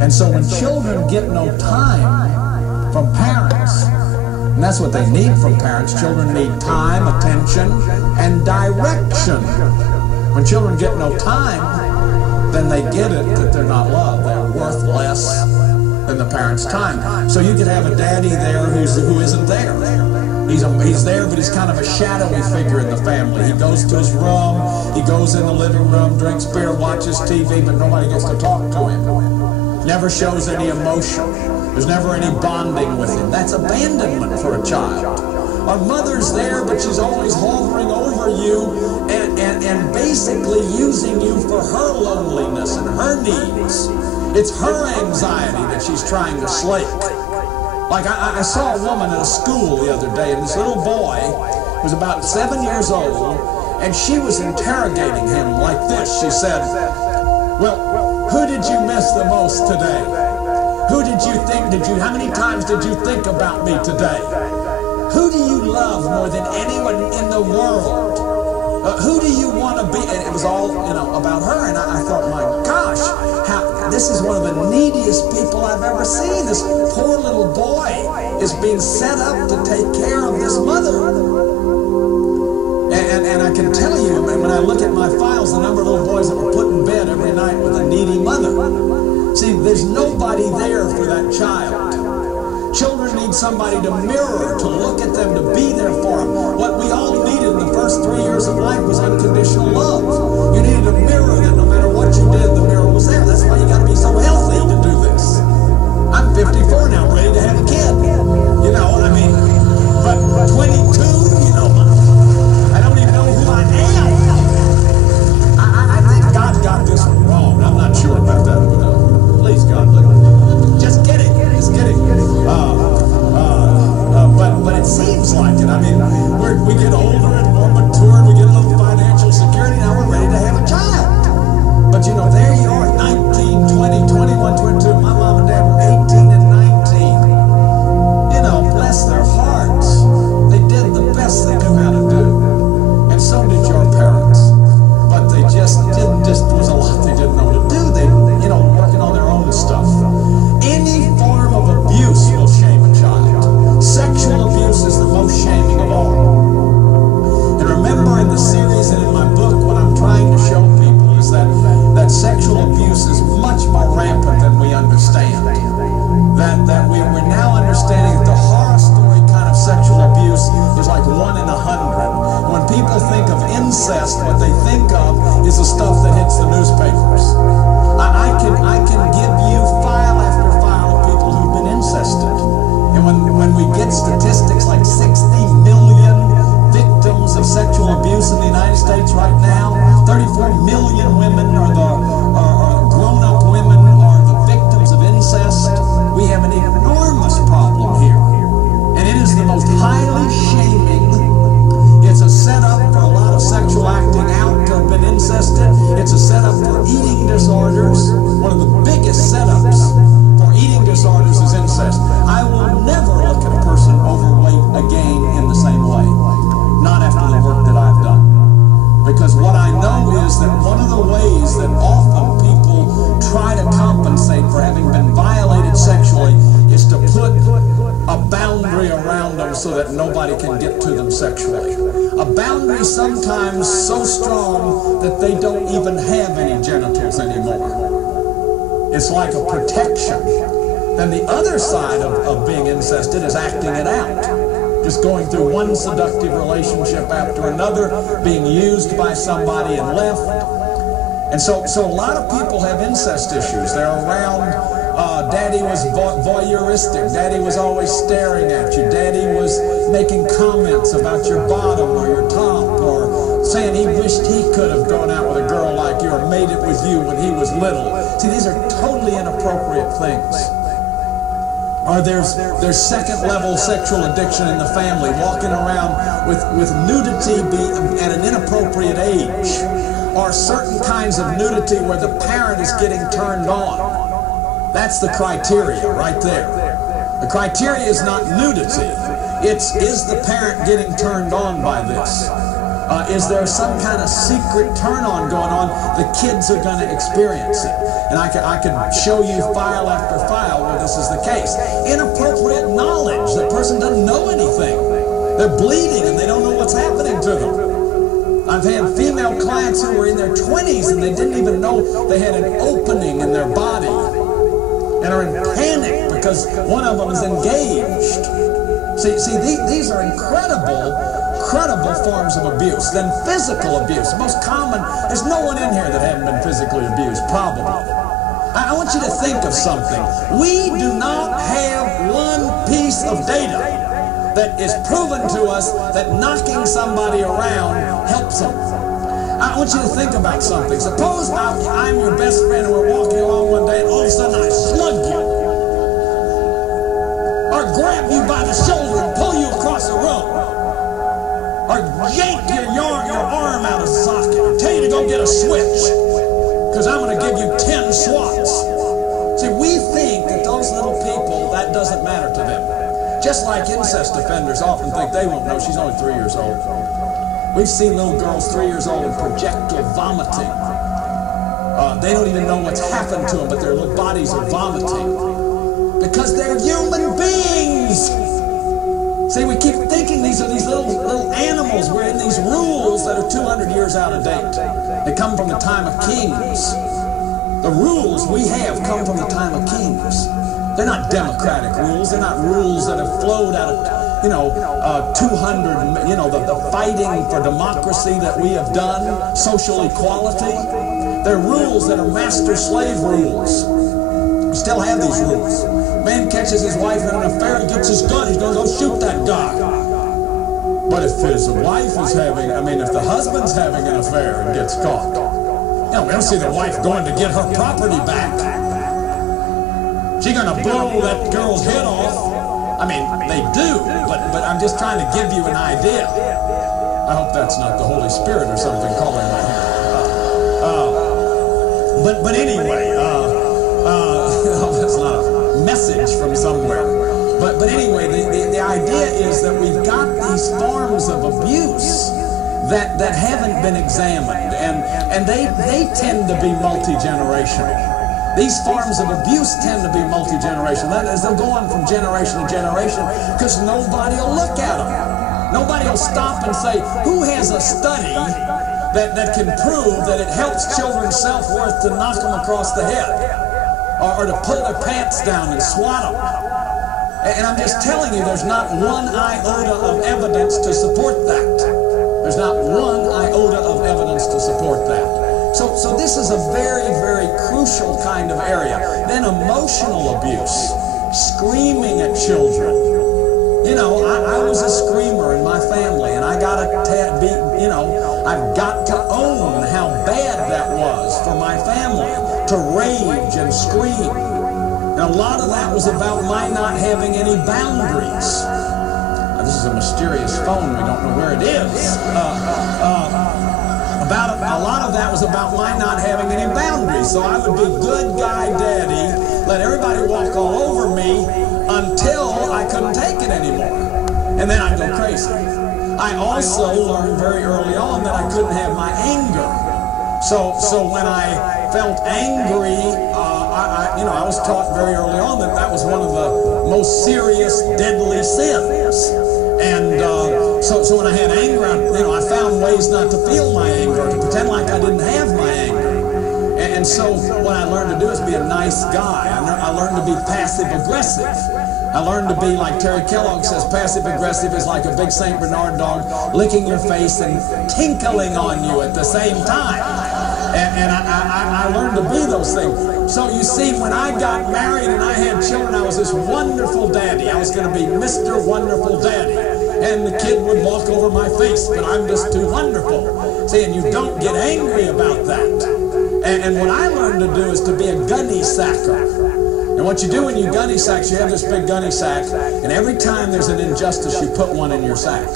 And so when children get no time from parents, and that's what they need from parents, children need time, attention, and direction. When children get no time, then they get it that they're not loved. They're worth less than the parents' time. So you could have a daddy there who isn't there. He's there, but he's kind of a shadowy figure in the family. He goes to his room, he goes in the living room, drinks beer, watches TV, but nobody gets to talk to him. Never shows any emotion. There's never any bonding with him. That's abandonment for a child. Our mother's there, but she's always hovering over you and basically using you for her loneliness and her needs. It's her anxiety that she's trying to slake. Like I saw a woman at a school the other day, and this little boy was about 7 years old, and she was interrogating him like this. She said, well, who did you miss the most today? Who did you think, how many times did you think about me today? Who do you love more than anyone in the world? Who do you want to be? And it was all, about her. And I thought, my gosh, this is one of the neediest people I've ever seen. This poor little boy is being set up to take care of this mother. And I can tell you, when I look at my files, the number of little boys that were put in bed every night with a needy mother. See, there's nobody there for that child. Children need somebody to mirror, to look at them, to be there for them. What we all needed in the first 3 years of life was unconditional love. You needed a mirror that no matter what you did, the mirror was there. That's why you got to be so healthy to do this. I'm 54 now, ready to have a kid. But 22, I don't even know who I am. I think God got this one wrong. I'm not sure about that, but please, God, just kidding. Just kidding. But it seems like it. We get older and more mature, and we get a little financial security. Now we're ready to have a child. But there you are, 19, 20, 21, 22. My mom and dad were 18 and 19. Bless their hearts. They did the best they knew how to do. And so did your parents. But they just was a lot they didn't know to do. They, working on their own stuff. Any form of abuse will shame a child. Sexual abuse is the most shaming of all. And remember, in the series and in my book, what I'm trying to show people is that sexual abuse is much more rampant than we understand. That we're now understanding that the horror story kind of sexual abuse is like 1 in 100. When people think of incest, what they think of is the stuff that hits the newspapers. I can give you file after file of people who've been incested. And when we get statistics like 60 million victims of sexual abuse in the United States right now, 34 million women are grown-up women are the victims of incest. We have an enormous problem here. And it is the most highly shaming. It's a setup for a lot of sexual acting out to have been incested. It's a setup for eating disorders. One of the biggest setups for eating disorders is incest. I will never look at a person overweight again in the same way. Not after the work that I've done. Because what I know is that one of the ways that often people try to compensate for having been violated sexually is to put a boundary around them so that nobody can get to them sexually. A boundary sometimes so strong that they don't even have any genitals anymore. It's like a protection. Then the other side of being incested is acting it out. Just going through one seductive relationship after another, being used by somebody and left. And so a lot of people have incest issues. They're around, daddy was voyeuristic, daddy was always staring at you, daddy was making comments about your bottom or your top, or saying he wished he could have gone out with a girl like you or made it with you when he was little. See, these are totally inappropriate things. Or there's second-level sexual addiction in the family, walking around with nudity at an inappropriate age, or certain kinds of nudity where the parent is getting turned on. That's the criteria right there. The criteria is not nudity. It's, is the parent getting turned on by this? Is there some kind of secret turn-on going on? The kids are going to experience it. And I could show you file after file where this is the case. Inappropriate knowledge. The person doesn't know anything. They're bleeding and they don't know what's happening to them. I've had female clients who were in their 20s and they didn't even know they had an opening in their body and are in panic because one of them is engaged. See, these are incredible forms of abuse. Then physical abuse, most common. There's no one in here that hasn't been physically abused, probably. I want you to think of something. We do not have one piece of data that is proven to us that knocking somebody around helps them. I want you to think about something. Suppose I'm your best friend and we're walking along one day and all of a sudden I slug you. Or grab you by the shoulder and pull you across the room. Or yank your arm out of the socket. Or tell you to go get a switch. Because I'm going to give you 10 swats. See, we think that those little people, that doesn't matter to them. Just like incest offenders often think they won't know. She's only 3 years old. We've seen little girls 3 years old in projectile vomiting. They don't even know what's happened to them, but their little bodies are vomiting. Because they're human beings. See, we keep thinking these are these little animals. We're in these rules that are 200 years out of date. They come from the time of kings. The rules we have come from the time of kings. They're not democratic rules. They're not rules that have flowed out of, 200, the fighting for democracy that we have done, social equality. They're rules that are master-slave rules. We still have these rules. Man catches his wife in an affair, he gets his gun, he's going to go shoot that guy. But if his wife is if the husband's having an affair and gets caught, we don't see the wife going to get her property back. She's going to blow that girl's head off. They do, but I'm just trying to give you an idea. I hope that's not the Holy Spirit or something calling me. But anyway, that's not a message from somewhere. But anyway, the idea is that we've got these forms of abuse that haven't been examined, and they tend to be multi-generational. These forms of abuse tend to be multi-generational. That is, they'll go on from generation to generation because nobody will look at them. Nobody will stop and say, who has a study that can prove that it helps children's self-worth to knock them across the head or to pull their pants down and swat them? And I'm just telling you, there's not one iota of evidence to support that. There's not one iota of evidence to support that. So this is a very, very crucial kind of area. Then emotional abuse, screaming at children. I was a screamer in my family, and I got I've got to own how bad that was for my family, to rage and scream. And a lot of that was about my not having any boundaries. Now, this is a mysterious phone. We don't know where it is. A lot of that was about my not having any boundaries. So I would be good guy daddy, let everybody walk all over me until I couldn't take it anymore. And then I'd go crazy. I also learned very early on that I couldn't have my anger. So when I felt angry, I was taught very early on that was one of the most serious, deadly sins. And so when I had anger, I found ways not to feel my anger, or to pretend like I didn't have my anger. And so what I learned to do is be a nice guy. I learned to be passive-aggressive. I learned to be, like Terry Kellogg says, passive-aggressive is like a big St. Bernard dog licking your face and tinkling on you at the same time. And I learned to be those things. So you see, when I got married and I had children, I was this wonderful daddy. I was going to be Mr. Wonderful Daddy. And the kid would walk over my face, but I'm just too wonderful. See, and you don't get angry about that. And what I learned to do is to be a gunny sacker. And what you do when you gunny sack, you have this big gunny sack, and every time there's an injustice, you put one in your sack.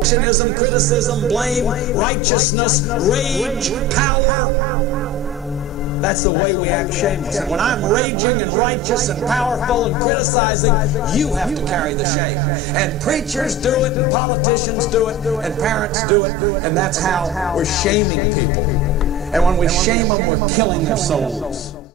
Criticism, blame, righteousness, rage, power. that's the way we act shameless. And when I'm raging and righteous and powerful and criticizing, you have to carry the shame. And preachers do it, and politicians do it, and parents do it, and that's how we're shaming people. And when we shame them, we're killing their souls.